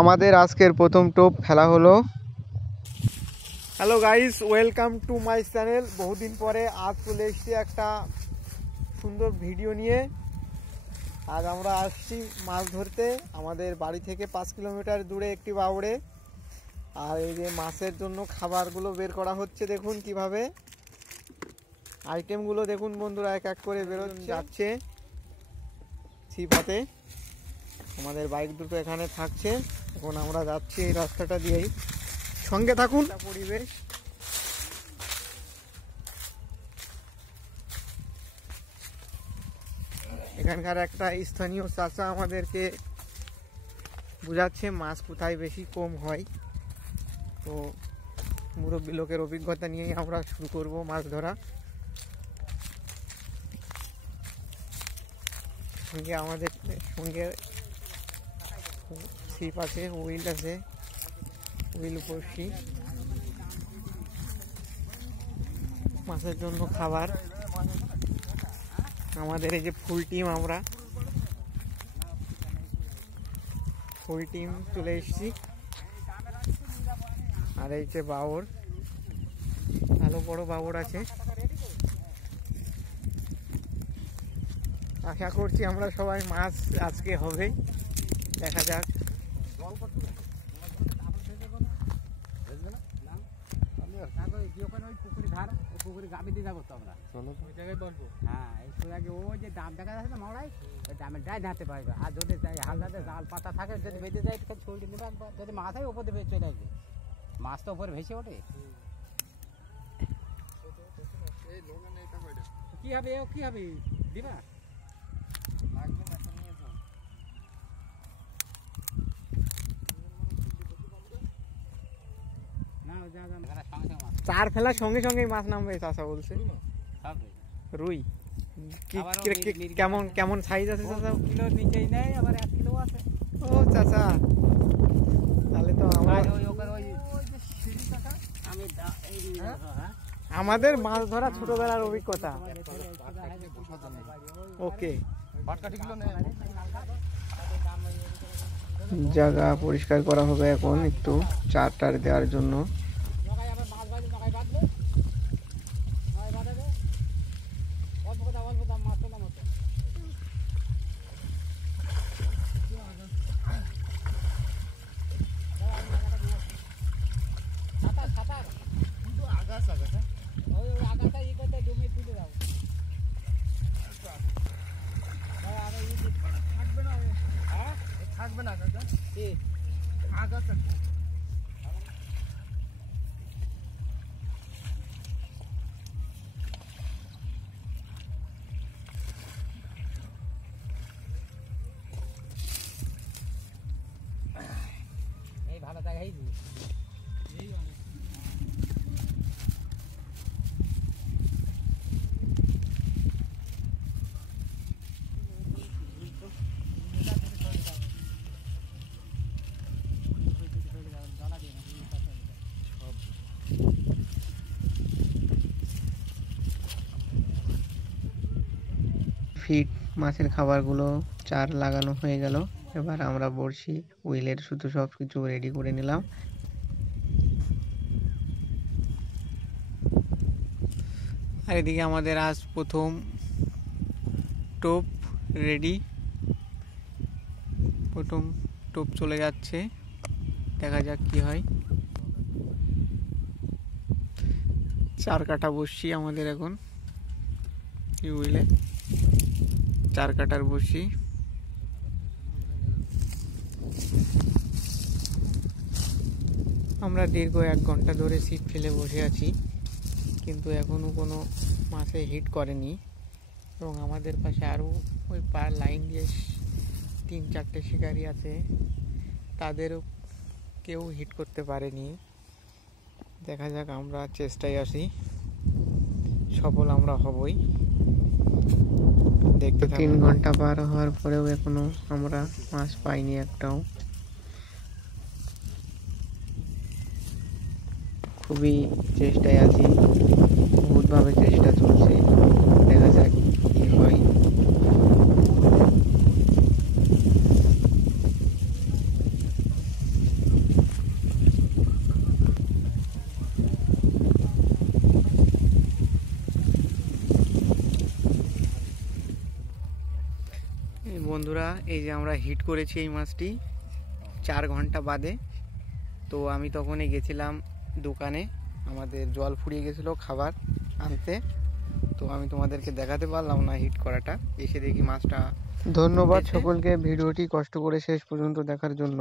আমাদের আজকের প্রথম টোপ ফেলা হলো। Hello guys, welcome to my channel. বহুদিন পরে আজ চলে এসেছি একটা সুন্দর ভিডিও নিয়ে। আজ আমরা আসছি মাছ ধরতে আমাদের বাড়ি থেকে 5 কিলোমিটার দূরে একটি বাউড়ে। আর এই যে মাছের জন্য খাবারগুলো বের করা হচ্ছে, দেখুন কিভাবে আইটেমগুলো দেখুন বন্ধুরা, এক এক করে বেরোচ্ছে যাচ্ছে ছিপাতে। আমাদের বাইক দুটো এখানে থাকছে, এখন আমরা যাচ্ছি এই রাস্তাটা দিয়েই। সঙ্গে থাকুন। পরিবেশ এখানকার একটা স্থানীয় চাচা আমাদেরকে বোঝাচ্ছে মাছ কোথায় বেশি কম হয়। তো মুরব্বী লোকের অভিজ্ঞতা নিয়েই আমরা শুরু করব মাছ ধরা। সঙ্গে আমাদের সঙ্গে ছিপ আছে, হুইল আছে, হুইল বড়শি, মাছের জন্য খাবার। আমাদের এই যে ফুল টিম, আমরা ফুল টিম চলে এসেছি। আর এই যে বাউর, ভালো বড় বাউর আছে। আশা করছি আমরা সবাই মাছ আজকে হবে, দেখা যাক। পুকুরে গাবি দিয়ে যাবো তো আমরা, ওই জায়গায় বলবো। হ্যাঁ, এই সোজাকে ওই যে ডাব দেখা যাচ্ছে না মাওড়ায়, ওই ডামের ডাই ধাতে পারবে। আর যদি হালদাতে জাল পাতা থাকে, যদি বেঁধে যায় ছড়িয়ে নেবে একবার। যদি মাছ হয় ওপর দিয়ে চলে আসবে, মাছ তো ওপরে ভেসে ওঠে। কি হবে ও, কি হবে দিবা চার ফেলার সঙ্গে সঙ্গে মাছ নামবে চাচা বলছে। রুই কেমন কেমন সাইজ আছে চাচা? কিলোর নিচেই নেই, আবার 1 কিলো আছে। ও চাচা, তাহলে তো আমাদের মাছ ধরা ছোটবেলার অভিজ্ঞতা। ওকে, জায়গা পরিষ্কার করা হবে এখন একটু চার টার দেওয়ার জন্য। এই ভালো জায়গায় ফিট মাছের খাবারগুলো চার লাগানো হয়ে গেল। এবার আমরা বড়শি, হুইলের শুধু সব কিছু রেডি করে নিলাম। আর এদিকে আমাদের আজ প্রথম টোপ রেডি। প্রথম টোপ চলে যাচ্ছে, দেখা যাক কি হয়। 4 কাটা বসছি আমাদের এখন হুইলে, 4 কাটার বসি। আমরা দীর্ঘ 1 ঘন্টা ধরে ছিপ ফেলে বসে আছি, কিন্তু এখনো কোনো মাছে হিট করেনি। এবং আমাদের পাশে আরও ওই পার লাইন দিয়ে 3-4টে শিকারি আছে, তাদেরও কেউ হিট করতে পারেনি। দেখা যাক, আমরা চেষ্টায় আছি, সফল আমরা হবই। দেখতে 3 ঘন্টা পার হওয়ার পরেও এখনো আমরা মাছ পাইনি একটাও। খুবই চেষ্টায় আছি, বহুতভাবে চেষ্টা চলছে, দেখা যাক কি হয়। বন্ধুরা, এই যে আমরা হিট করেছি এই মাছটি 4 ঘন্টা বাদে। তো আমি তখনই গেছিলাম দোকানে, আমাদের জল ফুরিয়ে গেছিলো খাবার আনতে, তো আমি তোমাদেরকে দেখাতে পারলাম না হিট করাটা। এসে দেখি মাছটা। ধন্যবাদ সকলকে ভিডিওটি কষ্ট করে শেষ পর্যন্ত দেখার জন্য।